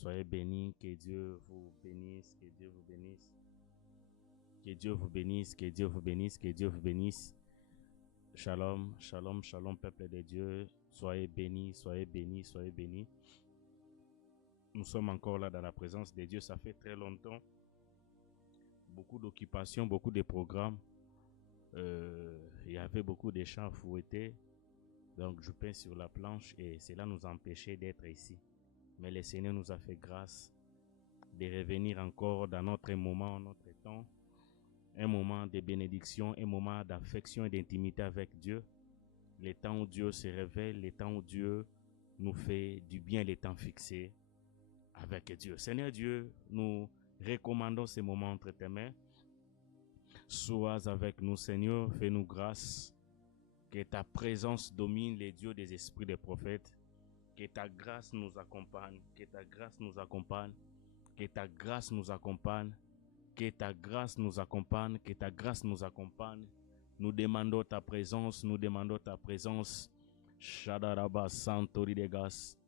Soyez bénis, que Dieu vous bénisse, que Dieu vous bénisse. Que Dieu vous bénisse, que Dieu vous bénisse, que Dieu vous bénisse. Shalom, shalom, shalom, peuple de Dieu. Soyez bénis, soyez bénis, soyez bénis. Nous sommes encore là dans la présence de Dieu. Ça fait très longtemps. Beaucoup d'occupations, beaucoup de programmes. Il y avait beaucoup de chants fouettés. Donc je peins sur la planche et cela nous empêchait d'être ici. Mais le Seigneur nous a fait grâce de revenir encore dans notre moment, notre temps. Un moment de bénédiction, un moment d'affection et d'intimité avec Dieu. Les temps où Dieu se révèle, les temps où Dieu nous fait du bien, les temps fixés avec Dieu. Seigneur Dieu, nous recommandons ces moments entre tes mains. Sois avec nous, Seigneur, fais-nous grâce. Que ta présence domine les dieux des esprits des prophètes. Que ta grâce nous accompagne. Que ta grâce nous accompagne. Que ta grâce nous accompagne. Que ta grâce nous accompagne. Que ta grâce nous accompagne. Nous demandons ta présence. Nous demandons ta présence. Shadaraba Santori Degas.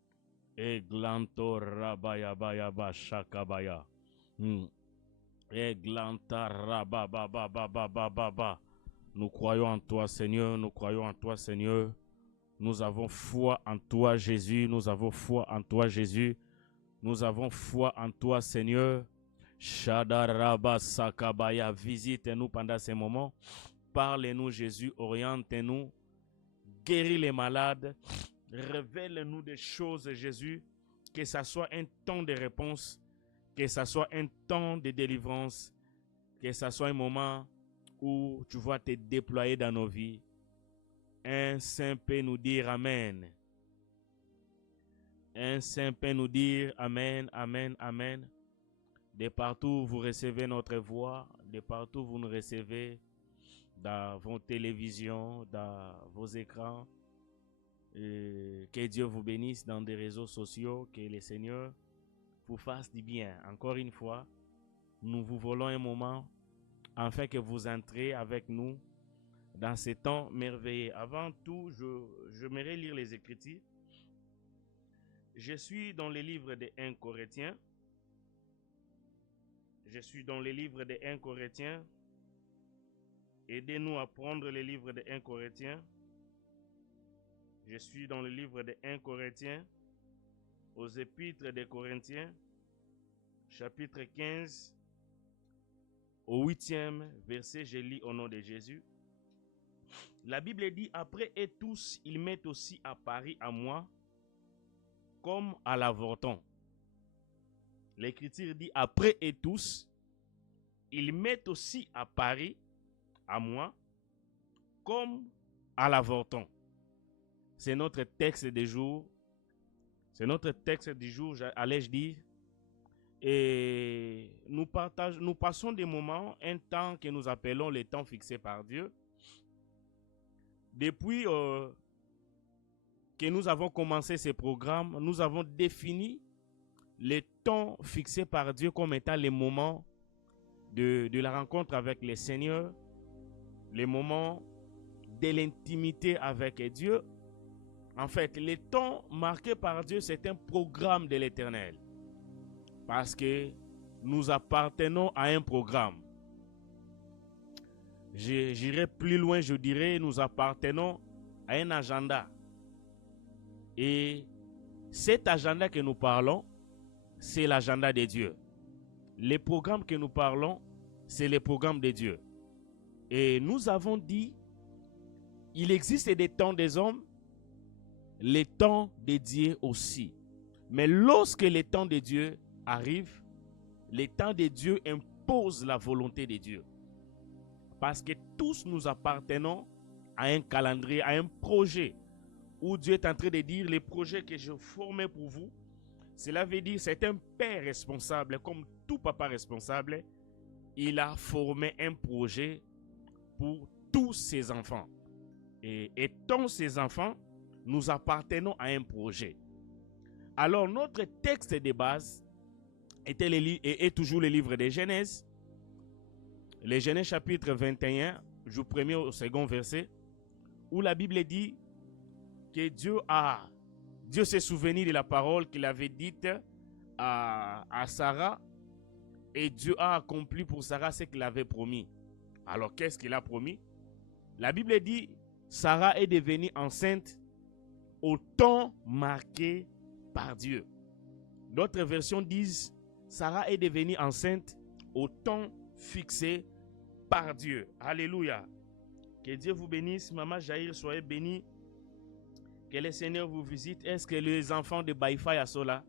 Eglanto Rabayaba Shakabaya. Eglanta Rababababababa. Nous croyons en toi, Seigneur. Nous croyons en toi, Seigneur. Nous avons foi en toi, Jésus. Nous avons foi en toi, Jésus. Nous avons foi en toi, Seigneur. Shadaraba Sakabaya. Visite-nous pendant ces moments. Parle-nous, Jésus. Oriente-nous. Guéris les malades. Révèle-nous des choses, Jésus. Que ce soit un temps de réponse. Que ce soit un temps de délivrance. Que ce soit un moment où tu vas te déployer dans nos vies. Un saint peut nous dire Amen. Un saint peut nous dire Amen, Amen, Amen. De partout vous recevez notre voix. De partout vous nous recevez dans vos télévisions, dans vos écrans. Que Dieu vous bénisse dans des réseaux sociaux. Que le Seigneur vous fasse du bien. Encore une fois, nous vous volons un moment afin que vous entrez avec nous dans ces temps merveilleux. Avant tout, j'aimerais lire les Écritures. Je suis dans le livre de 1 Corinthiens. Je suis dans le livre de 1 Corinthiens. Aidez-nous à prendre le livre de 1 Corinthiens. Je suis dans le livre de 1 Corinthiens, aux épîtres des Corinthiens, chapitre 15. Au 8e verset, je lis au nom de Jésus. La Bible dit, après et tous, ils mettent aussi à Paris à moi, comme à l'avorton. L'Écriture dit, après et tous, ils mettent aussi à Paris à moi, comme à l'avorton. C'est notre texte du jour. C'est notre texte du jour, allais-je dire. Et nous passons des moments, un temps que nous appelons le temps fixé par Dieu. Depuis que nous avons commencé ce programme, nous avons défini le temps fixé par Dieu comme étant les moments de la rencontre avec le Seigneur, les moments de l'intimité avec Dieu. En fait, le temps marqué par Dieu, c'est un programme de l'Éternel. Parce que nous appartenons à un programme. J'irai plus loin, je dirais, nous appartenons à un agenda. Et cet agenda que nous parlons, c'est l'agenda de Dieu. Les programmes que nous parlons, c'est les programmes de Dieu. Et nous avons dit, il existe des temps des hommes, les temps de Dieu aussi. Mais lorsque les temps de Dieu arrive, le temps de Dieu impose la volonté de Dieu. Parce que tous nous appartenons à un calendrier, à un projet où Dieu est en train de dire les projets que je formais pour vous. Cela veut dire c'est un père responsable, comme tout papa responsable. Il a formé un projet pour tous ses enfants. Et étant ses enfants, nous appartenons à un projet. Alors notre texte de base est toujours le livre de Genèse. Le Genèse chapitre 21, du premier au second verset, où la Bible dit que Dieu s'est souvenu de la parole qu'il avait dite à Sarah et Dieu a accompli pour Sarah ce qu'il avait promis. Alors qu'est-ce qu'il a promis? La Bible dit Sarah est devenue enceinte au temps marqué par Dieu. D'autres versions disent Sarah est devenue enceinte au temps fixé par Dieu. Alléluia. Que Dieu vous bénisse. Maman Jaïr, soyez bénis. Que le Seigneur vous visite. Est-ce que les enfants de Baïfaya sont là?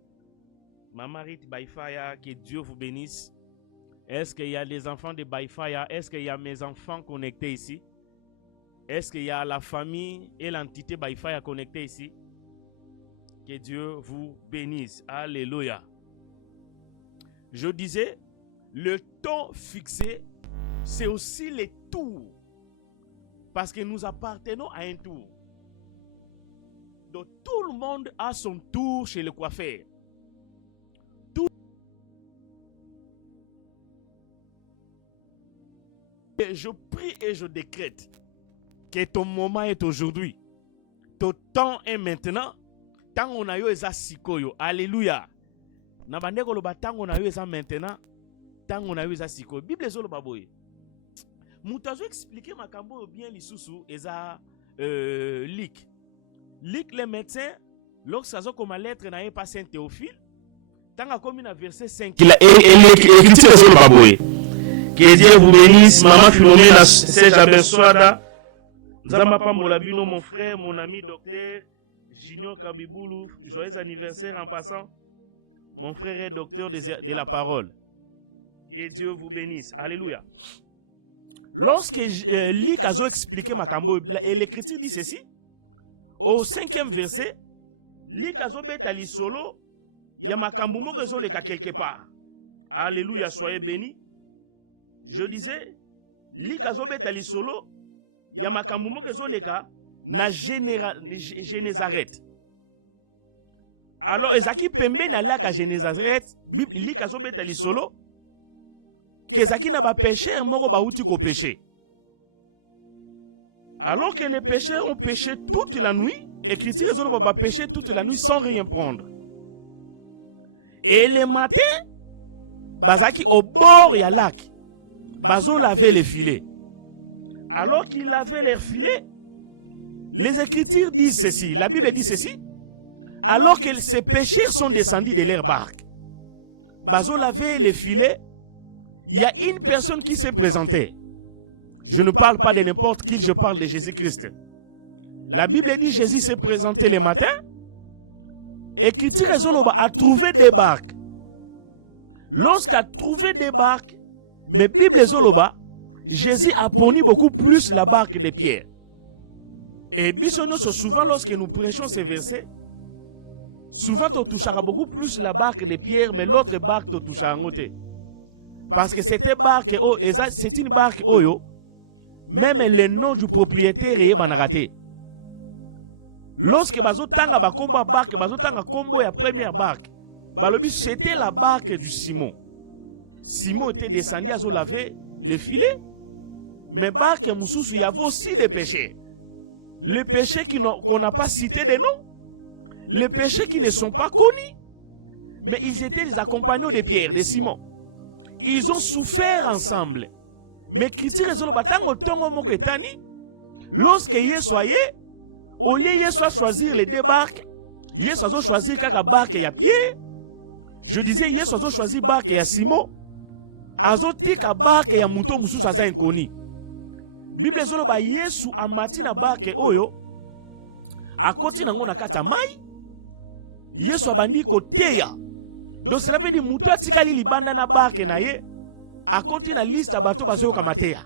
Maman Rite Baïfaya, que Dieu vous bénisse. Est-ce qu'il y a les enfants de Baïfaya? Est-ce qu'il y a mes enfants connectés ici? Est-ce qu'il y a la famille et l'entité Baïfaya connectée ici? Que Dieu vous bénisse. Alléluia. Je disais, le temps fixé, c'est aussi les tours. Parce que nous appartenons à un tour. Donc tout le monde a son tour chez le coiffeur. Et je prie et je décrète que ton moment est aujourd'hui. Ton temps est maintenant. Tant on a eu eza sikoyo. Alléluia. Nabandeko loba tant on a eu eza maintenant. Tant on a eu eza sikoyo. Bible zolo baboye. Moutazo expliquer makambo bien lisusu eza Luc. Luc le médecin lorsque ça comme lettre na pas Saint Théophile. Tant a comme na verset 5. Il a écrit zolo baboye. Que Dieu vous bénisse, maman Philomena Seja Bensoada. Nzamba Pambola Bino, mon frère, mon ami docteur Junior Kabiboulou. Joyeux anniversaire en passant. Mon frère est docteur de la parole. Que Dieu vous bénisse. Alléluia. Lorsque Luc a expliqué Makambo, et l'écriture dit ceci. Au 5e verset, Luc a betali solo. Il y a Makambo Mokezo leka quelque part. Alléluia, soyez bénis. Je disais, Likazo betali solo, yamakambu mokezo leka na Génézareth. Alors, ezaki pembe na laka Génézareth, Likazo betali solo, kezaki na ba pécheur moko ba uti ko péché. Alors que les pécheurs ont péché toute la nuit, écriture ezolo ba péché toute la nuit sans rien prendre. Et le matin, bazaki au bord ya lac. Bazo lavait les filets. Alors qu'ils lavaient leurs filets, les Écritures disent ceci. La Bible dit ceci. Alors que ces pécheurs sont descendus de leur barque. Bazo lavait les filets. Il y a une personne qui s'est présentée. Je ne parle pas de n'importe qui, je parle de Jésus-Christ. La Bible dit Jésus s'est présenté le matin. Écriture a trouvé des barques. Lorsqu'a trouvé des barques, mais Bible Zoloba, Jésus a puni beaucoup plus la barque de Pierre. Et souvent lorsque nous prêchons ces versets, souvent on touchera beaucoup plus la barque de Pierre, mais l'autre barque te touchera en côté. Parce que cette barque, c'est une barque oyo, même le nom du propriétaire est banaraté. Lorsque bazo tanga ba komba barque, bazo tanga kombo ya première barque, balobi c'était la barque du Simon. Simon était descendu à laver les filets. Mais barque Moussoussou, il y avait aussi des péchés. Les péchés qu'on n'a pas cités de nom. Les péchés qui ne sont pas connus. Mais ils étaient les compagnons de Pierre, de Simon. Ils ont souffert ensemble. Mais lorsque Yesoye, au lieu de choisir les deux barques, Yesoye a choisi la barque et Pierre. Je disais, Yesoye a choisi la barque et Simon. Azotika barke ya muto mususu aza inkoni. Bible zolo ba Yesu amati na barke oyo akoti nango na kata mai. Yesu abandi koteya. Donc cela veut dire muto atikali libanda na barke na ye akoti na liste bato bazo kamateya.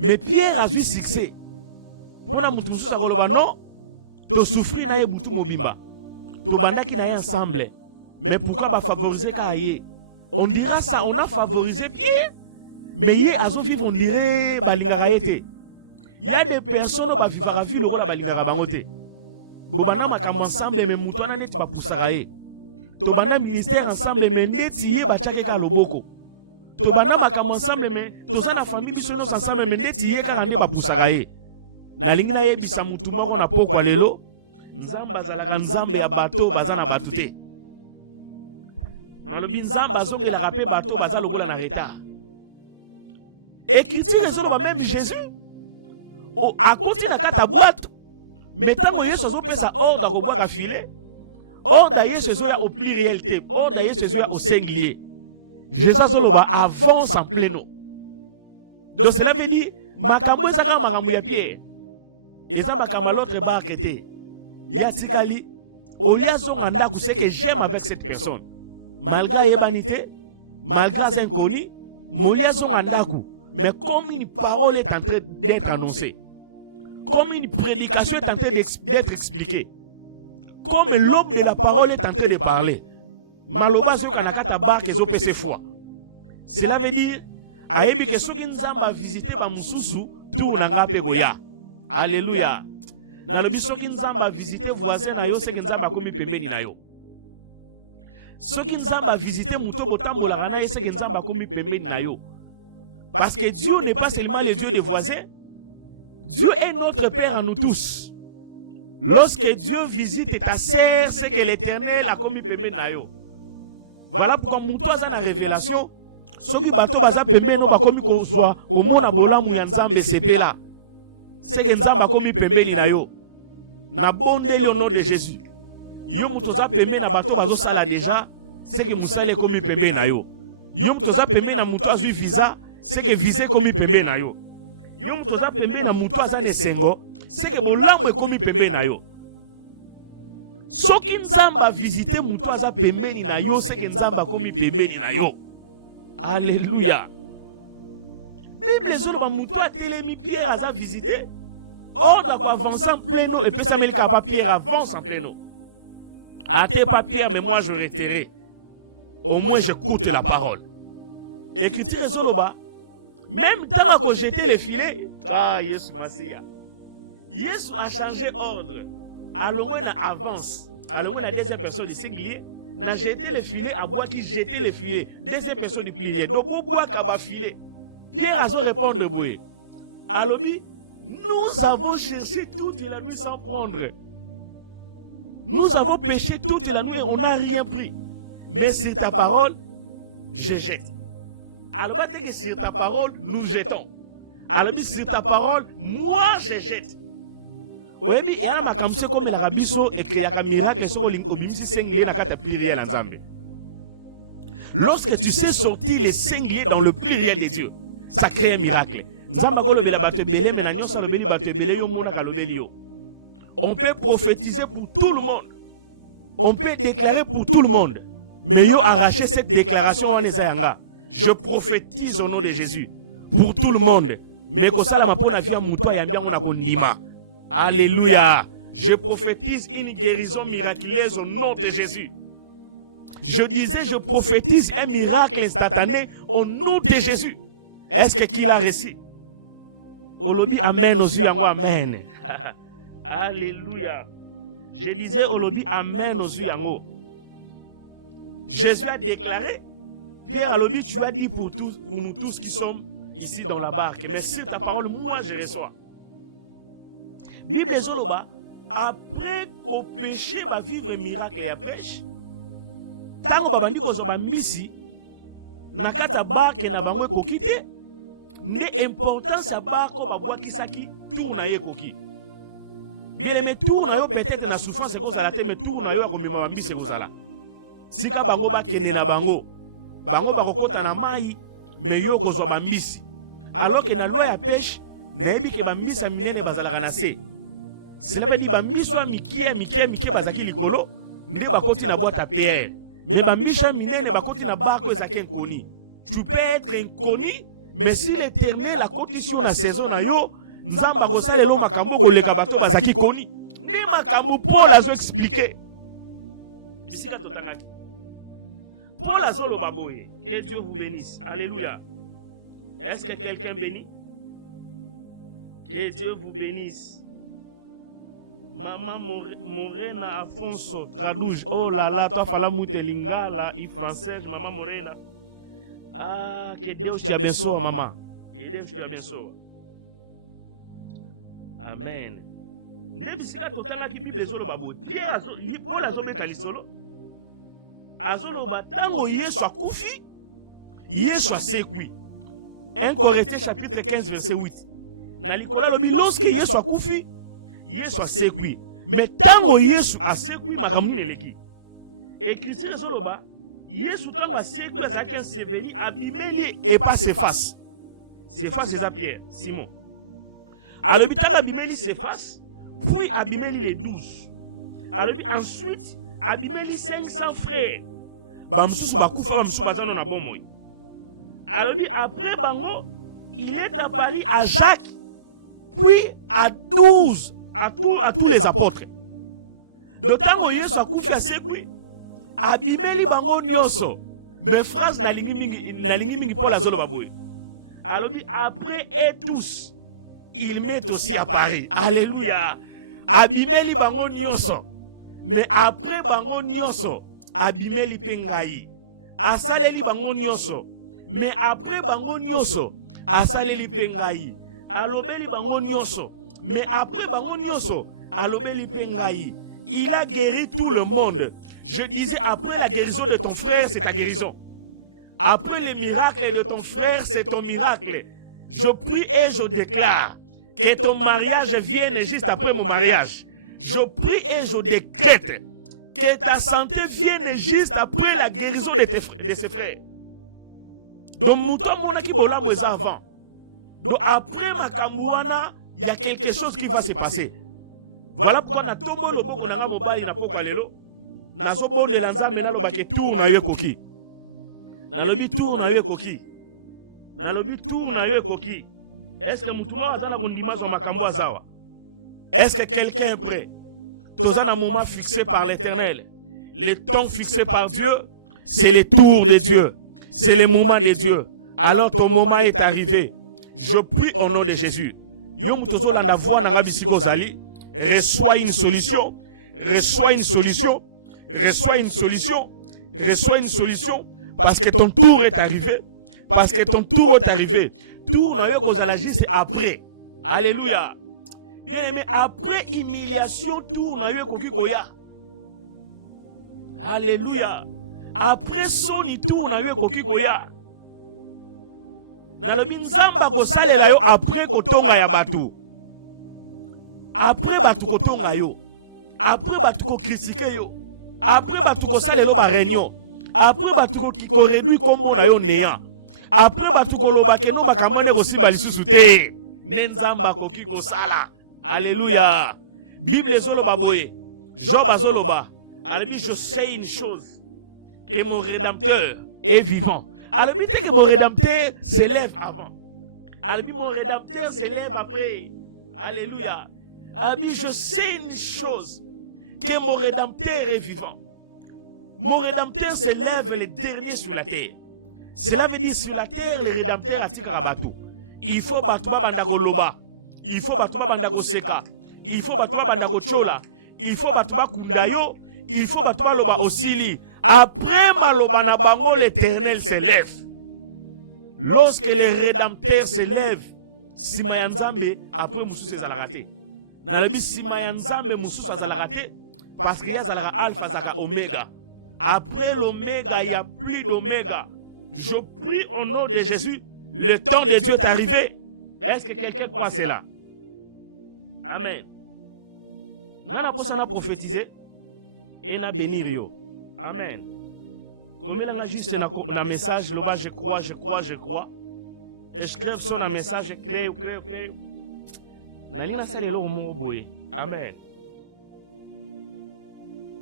Mais Pierre a eu succès. Pona mutu mususu akoloba non, to souffrir na ye butu mobimba. To bandaki na ye ensemble. Mais pourquoi ba favoriser ka ye? On dira ça, on a favorisé Pierre, mais hier, à son vivre, on dirait balingaraete. Il y a des personnes qui vivent la vie, le rôle de balingarabangote. Bobana makambo ensemble, mais moutouana net ba poussarae. Tobana ministère ensemble, mais netiye ba tchakeka loboko. Tobana makambo ensemble, mais tozana famille bisonos ensemble, mais netiye karande ba poussarae. Na lingina ye bisa mutumoko na poko lelo. Nzamba zalaka nzambe ya bato bazana batute. nalobi nzamba zonge la rapé bato baza lokola na retard. Écriture ezoloba même Jésus a continué na kata boîte mais tango Yesu azopesa ordre ko boaka filet ordre Yesu ezoya au plurialité ordre Yesu ezoya au singulier Jésus azoloba avance en plein eau. Donc cela veut dire makambo ezaka makambo ya Pierre eza makambo l'autre barque te ya tikali olia zonga ndako c'est que j'aime avec cette personne malgré yebanité malgré inconnu molia zonga ndako mais comme une parole est en train d'être annoncée, comme une prédication est en train d'être expliquée, comme l'homme de la parole est en train de parler, maloba zo kanakata barke zo pese foi. Cela veut dire ayebi ke soki nzamba visiter ba mususu tu nanga pe goya. Alléluia. Nalobi soki nzamba visiter voisin na yo c'est que nzamba komi pembeni na yo. Soki nzamba visiter muto botambola kana c'est que nzamba komi pembeni na yo. Parce que Dieu n'est pas seulement le Dieu des voisins. Dieu est notre Père à nous tous. Lorsque Dieu visite ta sœur, c'est que l'Éternel a commis pembe na yo. Voilà pourquoi muto aza na révélation. Soki bato baza pembe no ba komi kozwa komona bolamu ya nzambe sepela. C'est que nzamba komi pembe ni na yo. Na bondeli au nom de Jésus. Yo muto za pembe na bato bazo sala déjà, c'est que musale komi pembe na yo. Yo muto za pembe na muto azui visa, c'est que visé komi pembe na yo. Yo muto za pembe na muto azane sengo, c'est que bolamu e komi pembe na yo. Soki nzamba visite muto aza pembe ni na yo, c'est que nzamba komi pembe ni na yo. Alléluia. Bible zoloba muto a telemi Pierre aza visité. Ordre quoi avancer en plein eau et puis ça me dit pas Pierre avance en plein eau. Hâtez pas Pierre mais moi je retirerai. Au moins j'écoute la parole. Écriture zoloba même tant que jeté les filets, ah Yesu Masia. Yesu a changé ordre. Allons na avance. Allons na deuxième personne du singulier. Na jeté les filets à bois qui jetait les filets. Deuxième personne du pluriel. Donc au bois kaba filet. Pierre a zo répondre boye. Alobi, nous avons cherché toute la nuit sans prendre. Nous avons péché toute la nuit et on n'a rien pris. Mais sur ta parole, je jette. Alors, que sur ta parole, nous jetons. Alors, sur ta parole, moi, je jette. Oui, il y a un comme comme la rabiso et qu'il y a un miracle pluriel en Zambie. Lorsque tu sais sortir les singuliers dans le pluriel de Dieu, ça crée un miracle. On peut prophétiser pour tout le monde. On peut déclarer pour tout le monde. Mais yo arraché cette déclaration en Ezayanga. Je prophétise au nom de Jésus pour tout le monde. Mais que ça la mapona via muto ya mbia ngona kondima. Alléluia. Je prophétise une guérison miraculeuse au nom de Jésus. Je disais je prophétise un miracle instantané au nom de Jésus. Est-ce que qu'il a réussi? Olobi amen aux yeux yango amen. Alléluia. Je disais olobi amen aux yeux yango. Jésus a déclaré. Pierre Alobi, tu as dit pour nous tous qui sommes ici dans la barque. Mais sur ta parole, moi je reçois. Bible Zoloba, après qu'au péché va vivre un miracle et après, tango babandi ko zoba mbisi, nakata barque na bango kokite, nde importance ya barque babwa kisaki tourna ye koki. Bien aimé tourna yo peut-être na souffrance ko sala te mais tourna yo akomima mbisi ko sala. Sika bango ba kende na bango. Bango bakokota na mai me yo kozwa bambisi alors que na loi ya pêche na yebi ke bambisi minene bazalaka na se. Cela veut dire bambisi wa mikie bazaki likolo nde bakoti na boîte à PR mais bambisi minene bakoti na bako ezaki nkoni. Tu peux être inconnu mais si l'Éternel a koti sur na saison na yo nzamba kosala lo makambo koleka bato bazaki koni nde makambo Paul azo expliquer bisika totangaki. Paul Azolo Baboye, que Dieu vous bénisse. Alléluia. Est-ce que quelqu'un bénit? Que Dieu vous bénisse. Maman Morena Afonso, traduge. Oh là là, toi fala mutelinga là, i français, maman Morena. Ah, que Dieu te abençoe, maman. Que Dieu te abençoe. Amen. Nebisika totanga ki Bible Zolo Baboye. Paul Azolo Betali solo. azoloba tango Yesu akufi, Yesu asekwi. 1 Corinthiens chapitre 15 verset 8. Na likola lobi lorsque Yesu akufi, Yesu asekwi. Mais tango Yesu asekwi makambo nini eleki. Écriture ezoloba Yesu tango asekwi azaki enseveli abimeli et pas Cephas. Cephas c'est Pierre, Simon. Alobi tango abimeli Cephas, puis abimeli les 12. Alobi ensuite abimeli 500 frères. Bamsusu bakufa bamsusu bazano na bomoi. Alobi après bango, il est apparu à Jacques, puis à 12, à tous les apôtres. D'autant que Yesu akufi asekwi, abimeli bango nyonso. Mes phrases nalingi mingi Paul azoloba boye. Alobi après et tous, il met aussi à Paris. Alléluia. Abimeli bango nyonso. Mais après bango nyonso, abimeli pengai. Asaleli bango nyonso. Mais après bango nyonso, asaleli pengai. Alobeli bango nyonso. Mais après bango nyonso, alobeli pengai. Il a guéri tout le monde. Je disais, après la guérison de ton frère, c'est ta guérison. Après le miracle de ton frère, c'est ton miracle. Je prie et je déclare que ton mariage vienne juste après mon mariage. Je prie et je décrète que ta santé vienne juste après la guérison de ses frères. Donc, mouton mona ki bola mweza avant. Donc, après ma kambouana, il y a quelque chose qui va se passer. Voilà pourquoi na tombo lobo konanga mobali na poko alelo. Na zo bonde lanza mena lo bake tour na ye koki. Na lobi tour na ye koki. Na lobi tour na ye koki. Est-ce que mutuma azana kondima zo makambo azawa? Est-ce que quelqu'un est prêt? Tozan un moment fixé par l'Éternel. Le temps fixé par Dieu, c'est le tour de Dieu. C'est le moment de Dieu. Alors ton moment est arrivé. Je prie au nom de Jésus. Yom tozo landa voix nanga bisiko zali. Reçois une solution. Reçois une solution. Reçois une solution. Reçois une solution. Parce que ton tour est arrivé. Parce que ton tour est arrivé. Tour na yo kozalaji c'est après. Alléluia. Bien aimé, après humiliation, tour na yo koki koya. Alléluia. Après soni tour na yo koki koya. Na lobi nzamba ko salela yo après kotonga ya batu. Après batu kotonga yo. Après batu ko critiquer yo. Après batu ko salelo ba réunion. Après batu ko réduit kombo na yo néant. Après batu ko loba ke no makamane ko simba lisusu te. Nenzamba koki ko sala. Alléluia. Bible zoloba boye. Job azoloba. Alebi je sais une chose. Que mon rédempteur est vivant. Alebi te que mon rédempteur s'élève avant. Alebi mon rédempteur s'élève après. Alléluia. Alebi je sais une chose. Que mon rédempteur est vivant. Mon rédempteur s'élève le dernier sur la terre. Cela veut dire sur la terre le rédempteur a tika batou. Il faut batouba bandako loba. Il faut batouba bandako seka. Il faut batouba bandako chola. Il faut batouba kundayo. Il faut batouba loba osili. Après maloba na bango l'Éternel s'élève. Lorsque le rédempteur s'élève, simayanzambe après mususu ezalakate. Na lebi simayanzambe mususu azalakate parce qu'il y a zalaka alpha zaka oméga. Après l'oméga, il n'y a plus d'oméga. Je prie au nom de Jésus, le temps de Dieu est arrivé. Est-ce que quelqu'un croit cela? Amen. Nana posana prophétiser et na bénir yo. Amen. Comme il a juste un message, là-bas, je crois. Et je crève son message, je crée. Nalina sale lo mo boye. Amen.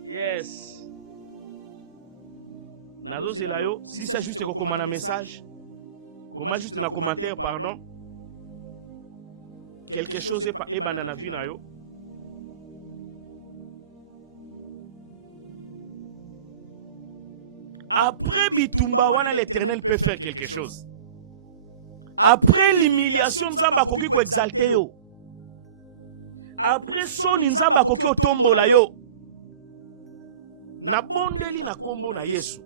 Yes. Nazo c'est là yo. Si c'est juste comme un message, comment juste un commentaire, pardon. Quelque chose est banana vie na yo. Après Bitumba wana l'Éternel peut faire quelque chose. Après l'humiliation Nzamba koki ko exalter yo. Après son Nzamba koki o tombola yo. Na bondeli na kombo na Yesu.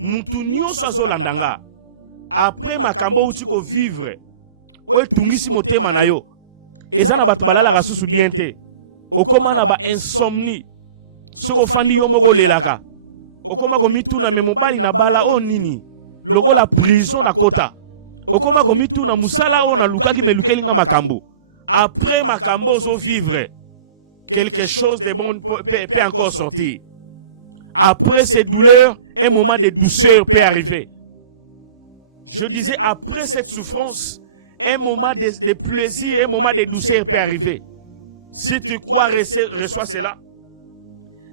Mutu nyonso azolandanga. Après makambo uti ko vivre. O tungisi motema na yo. Eza na batu balala kasusu bien te. Okoma na ba insomnie. Soko fandi yo moko lelaka. okoma komituna me mobali na bala o nini lokola prison na kota okoma komituna musala o na lukaki me lukelinga makambo après makambo ozo vivre quelque chose de bon peut encore sortir. Après ces douleurs, un moment de douceur peut arriver. Je disais, après cette souffrance, un moment de plaisir, un moment de douceur peut arriver. Si tu crois, reçois cela.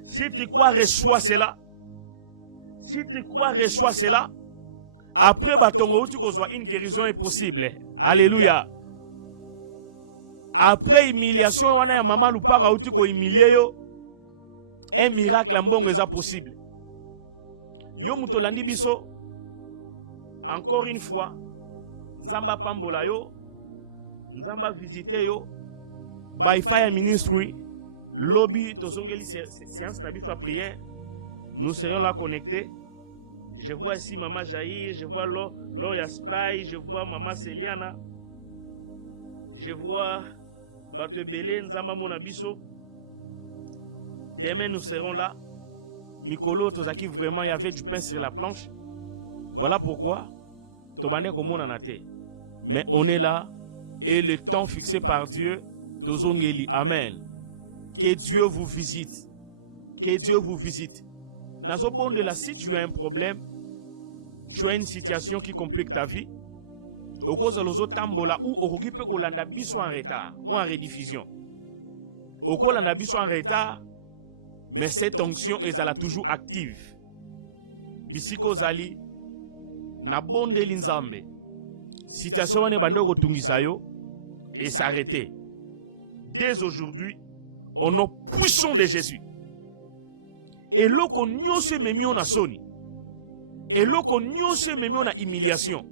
Si tu crois, reçois cela. Si tu crois, reçois cela. Après, une guérison est possible. Alléluia. Après humiliation, on a un maman lupara outi ko humilié yo. Un miracle en bon est possible. Yo mutolandi biso. Encore une fois, Nzamba pambola yo, Nzamba visiter yo. By Fire Ministry, lobby tozongeli séance na biso prière. Nous serons là connectés. Je vois ici Maman Jair, je vois Loya Spray, je vois Maman Céliana. Je vois Batebele Nzamba Monabiso. Demain nous serons là. Mikolo Tozaki, vraiment il y avait du pain sur la planche. Voilà pourquoi Tobande Komona Nate. Mais on est là et le temps fixé par Dieu, Tozongeli. Amen. Que Dieu vous visite. Que Dieu vous visite. Dans au bon de là, si tu as un problème, tu as une situation qui complique ta vie, au cause de l'ozo tambola ou au peut qu'on l'a biso en retard ou en rediffusion. Au cause de biso en retard, mais cette onction est toujours active. Bisiko zali na bonde linzambe. Situation ne bando ko tungisayo et s'arrêter. Dès aujourd'hui, au nom puissant de Jésus. Et loko nyose memio na soni. Et loko nyose memio na humiliation.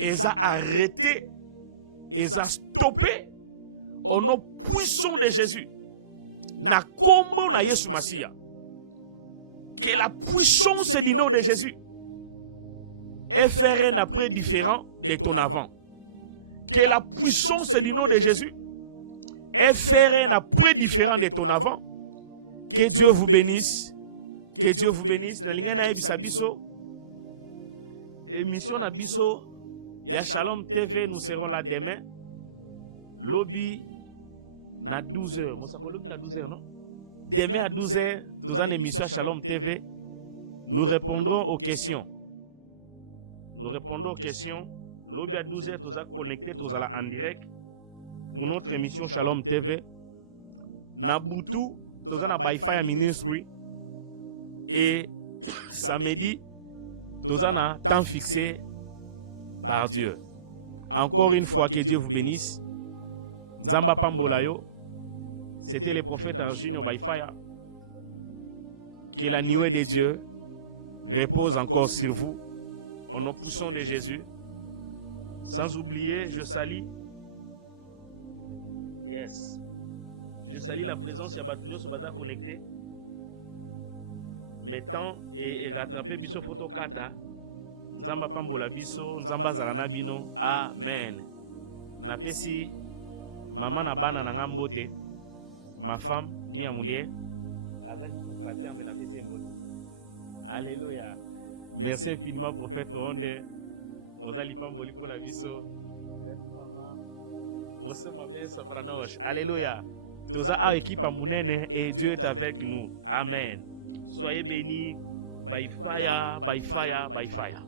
Ils ont arrêté, ils ont stoppé au nom puissant de Jésus. Na kombo na Yesu Masia. Que la puissance du nom de Jésus est faire un après différent de ton avant. Que la puissance du nom de Jésus est faire un après différent de ton avant. Que Dieu vous bénisse. Que Dieu vous bénisse. Na biso. Émission na biso. Ya Shalom TV, nous serons là demain. Lobby na 12h. Mosako lobby na 12h, non? Demain à 12h, nous avons une émission à Shalom TV. Nous répondrons aux questions. Nous répondrons aux questions. Lobby à 12h, nous allons connecter, nous allons en direct pour notre émission Shalom TV. Nabutu, nous allons By Fire Ministry. Et samedi, nous allons temps fixé par Dieu. Encore une fois, que Dieu vous bénisse. Nzamba Pambolayo, c'était le prophète Arjino by Fire. Que la nuée de Dieu repose encore sur vous, au nom puissant de Jésus. Sans oublier, je salue. Yes. Je salue la présence de Yabatunyo Sobaza connecté. Mettant et rattraper Biso Photo Kata. Nzamba pambola biso, nzamba zalana bino, amen. Na pesi, maman na bana na ngambote, ma femme, mi amoulier, alléluia. Merci infiniment, prophète Ronde. Ozali pamboli pour la biso. Alléluia. Toza a équipe à Mounene et Dieu est avec nous. Amen. Soyez bénis. By fire, by fire, by fire.